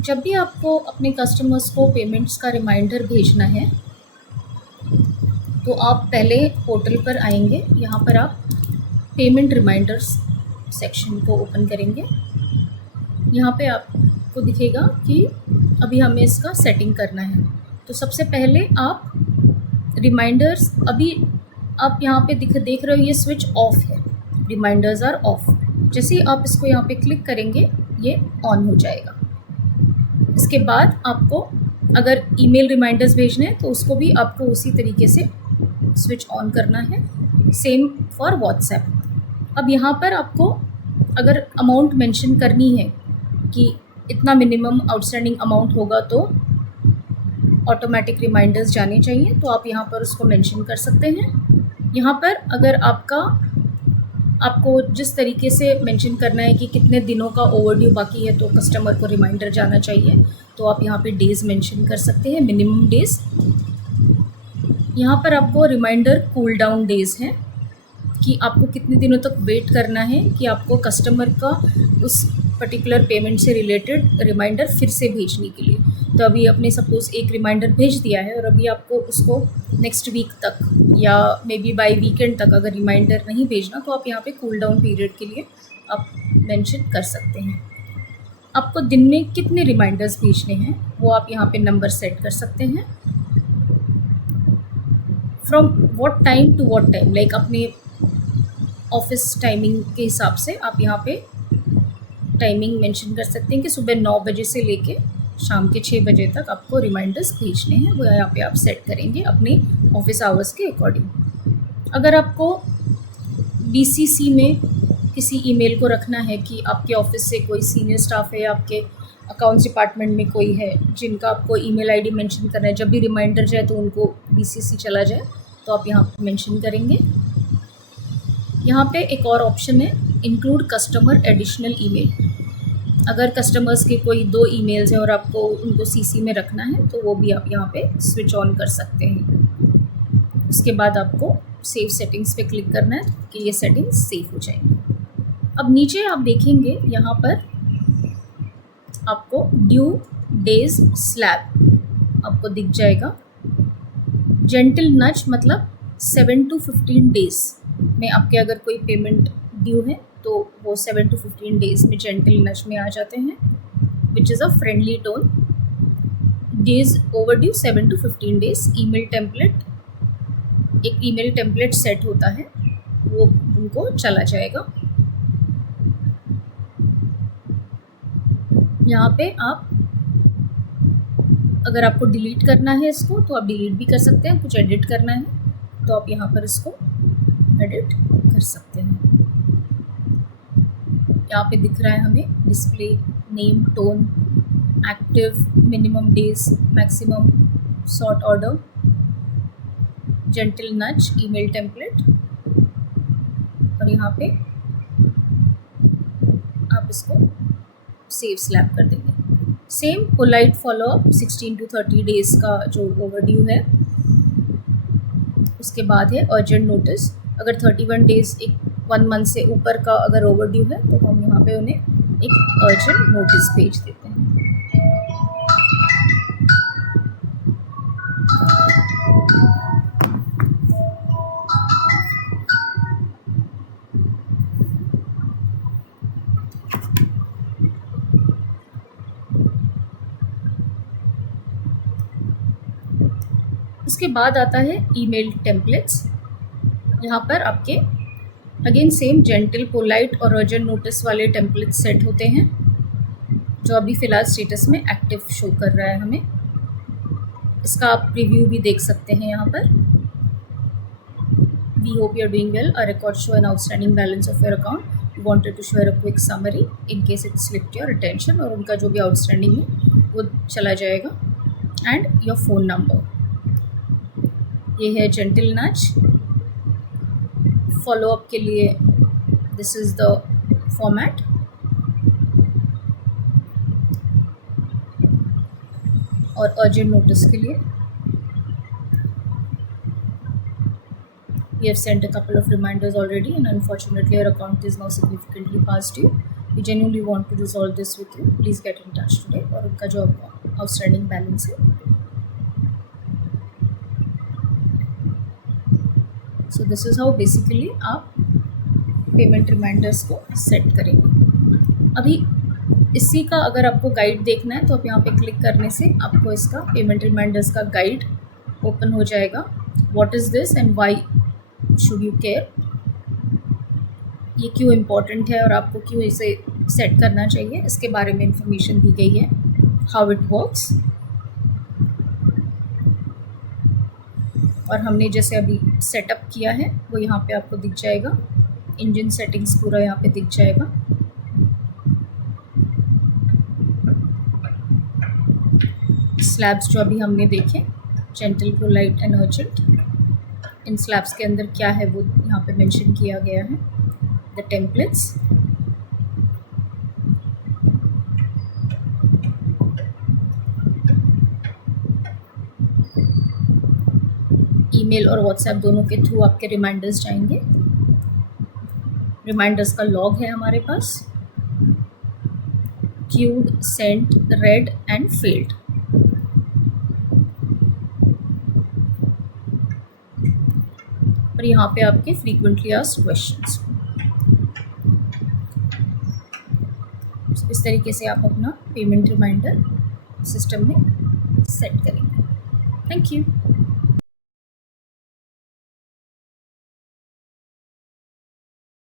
जब भी आपको अपने कस्टमर्स को पेमेंट्स का रिमाइंडर भेजना है तो आप पहले पोर्टल पर आएंगे। यहाँ पर आप पेमेंट रिमाइंडर्स सेक्शन को ओपन करेंगे। यहाँ पे आपको दिखेगा कि अभी हमें इसका सेटिंग करना है। तो सबसे पहले आप रिमाइंडर्स, अभी आप यहाँ पे देख रहे हो ये स्विच ऑफ है, रिमाइंडर्स आर ऑफ। जैसे ही आप इसको यहाँ पे क्लिक करेंगे ये ऑन हो जाएगा। इसके बाद आपको अगर ईमेल रिमाइंडर्स भेजने हैं तो उसको भी आपको उसी तरीके से स्विच ऑन करना है, सेम फॉर व्हाट्सएप। अब यहाँ पर आपको अगर अमाउंट मेंशन करनी है कि इतना मिनिमम आउटस्टैंडिंग अमाउंट होगा तो ऑटोमेटिक रिमाइंडर्स जाने चाहिए, तो आप यहाँ पर उसको मेंशन कर सकते हैं। यहाँ पर अगर आपको जिस तरीके से मेंशन करना है कि कितने दिनों का ओवरड्यू बाकी है तो कस्टमर को रिमाइंडर जाना चाहिए, तो आप यहाँ पे डेज़ मेंशन कर सकते हैं, मिनिमम डेज़। यहाँ पर आपको रिमाइंडर कूल डाउन डेज़ हैं कि आपको कितने दिनों तक वेट करना है कि आपको कस्टमर का उस पर्टिकुलर पेमेंट से रिलेटेड रिमाइंडर फिर से भेजने के लिए। तो अभी आपने सपोज़ एक रिमाइंडर भेज दिया है और अभी आपको उसको नेक्स्ट वीक तक या मे बी बाय वीकेंड तक अगर रिमाइंडर नहीं भेजना तो आप यहाँ पे कूल डाउन पीरियड के लिए आप मेंशन कर सकते हैं। आपको दिन में कितने रिमाइंडर्स भेजने हैं वो आप यहाँ पे नंबर सेट कर सकते हैं। From what time to what time, like अपने ऑफिस टाइमिंग के हिसाब से आप यहाँ पे टाइमिंग मेंशन कर सकते हैं कि सुबह 9 बजे से लेके शाम के 6 बजे तक आपको रिमाइंडर्स भेजने हैं, वो यहाँ पे आप सेट करेंगे अपने ऑफिस आवर्स के अकॉर्डिंग। अगर आपको BCC में किसी ईमेल को रखना है कि आपके ऑफिस से कोई सीनियर स्टाफ है, आपके अकाउंट्स डिपार्टमेंट में कोई है जिनका आपको ईमेल आईडी मेंशन करना है, जब भी रिमाइंडर जाए तो उनको BCC चला जाए, तो आप यहाँ पर मेंशन करेंगे। यहाँ पे एक और ऑप्शन है, इंक्लूड कस्टमर एडिशनल ईमेल। अगर कस्टमर्स के कोई 2 ईमेल्स हैं और आपको उनको CC में रखना है तो वो भी आप यहाँ पे स्विच ऑन कर सकते हैं। उसके बाद आपको सेव सेटिंग्स पे क्लिक करना है कि ये सेटिंग्स सेव हो जाएंगी। अब नीचे आप देखेंगे यहाँ पर आपको ड्यू डेज स्लैब आपको दिख जाएगा। जेंटल नच मतलब 7 to 15 डेज में आपके अगर कोई पेमेंट ड्यू है तो वो 7 to 15 डेज में जेंटल नच में आ जाते हैं, which is a friendly tone. Days overdue 7 to 15 days. Email template, एक ईमेल टेम्पलेट सेट होता है वो उनको चला जाएगा। यहाँ पे आप अगर आपको डिलीट करना है इसको तो आप डिलीट भी कर सकते हैं, कुछ एडिट करना है तो आप यहाँ पर इसको एडिट कर सकते हैं। यहाँ पे दिख रहा है हमें display name, tone, active, minimum days, maximum, sort order, gentle nudge, email template, और यहाँ पे आप इसको सेव स्लैब कर देंगे। Same polite follow up 16 to 30 days का जो ओवरड्यू है, उसके बाद है अर्जेंट नोटिस। अगर 31 डेज, 1 मंथ से ऊपर का अगर ओवरड्यू है तो हम यहाँ पे उन्हें एक अर्जेंट नोटिस भेज देते हैं। उसके बाद आता है ईमेल टेम्पलेट्स। यहाँ पर आपके अगेन सेम जेंटल, पोलाइट और अर्जेंट नोटिस वाले टेम्पलेट सेट होते हैं जो अभी फ़िलहाल स्टेटस में एक्टिव शो कर रहा है हमें। इसका आप रिव्यू भी देख सकते हैं यहाँ पर। We hope you are doing well, a record show an outstanding balance of your account, we wanted to share a quick summary in case it slipped your attention, और उनका जो भी आउटस्टैंडिंग है वो चला जाएगा। एंड योर फ़ोन नंबर, ये है जेंटल नच। फॉलोअप के लिए दिस इज़ द फॉर्मेट। और अर्जेंट नोटिस के लिए we have sent a couple of reminders already and unfortunately your account is now significantly past due, we genuinely want to resolve this with you, please get in touch today. और उनका जो outstanding balance है, so this is how basically आप payment reminders को set करेंगे। अभी इसी का अगर आपको गाइड देखना है तो आप यहाँ पे क्लिक करने से आपको इसका पेमेंट रिमाइंडर्स का गाइड ओपन हो जाएगा। What is this and why should you care, ये क्यों इम्पोर्टेंट है और आपको क्यों इसे सेट करना चाहिए, इसके बारे में इंफॉर्मेशन दी गई है। हाउ इट वर्क्स, और हमने जैसे अभी सेटअप किया है वो यहाँ पे आपको दिख जाएगा। इंजन सेटिंग्स पूरा यहाँ पे दिख जाएगा। स्लैब्स जो अभी हमने देखे, gentle, polite and urgent, in slabs के अंदर क्या है वो यहाँ पे मेंशन किया गया है। द टेम्पलेट्स, ईमेल और व्हाट्सएप दोनों के थ्रू आपके रिमाइंडर्स जाएंगे। रिमाइंडर्स का लॉग है हमारे पास, queued, sent, read and failed. और यहाँ पे आपके फ्रीक्वेंटली आस्क्ड क्वेश्चंस। इस तरीके से आप अपना पेमेंट रिमाइंडर सिस्टम में सेट करेंगे। Thank you.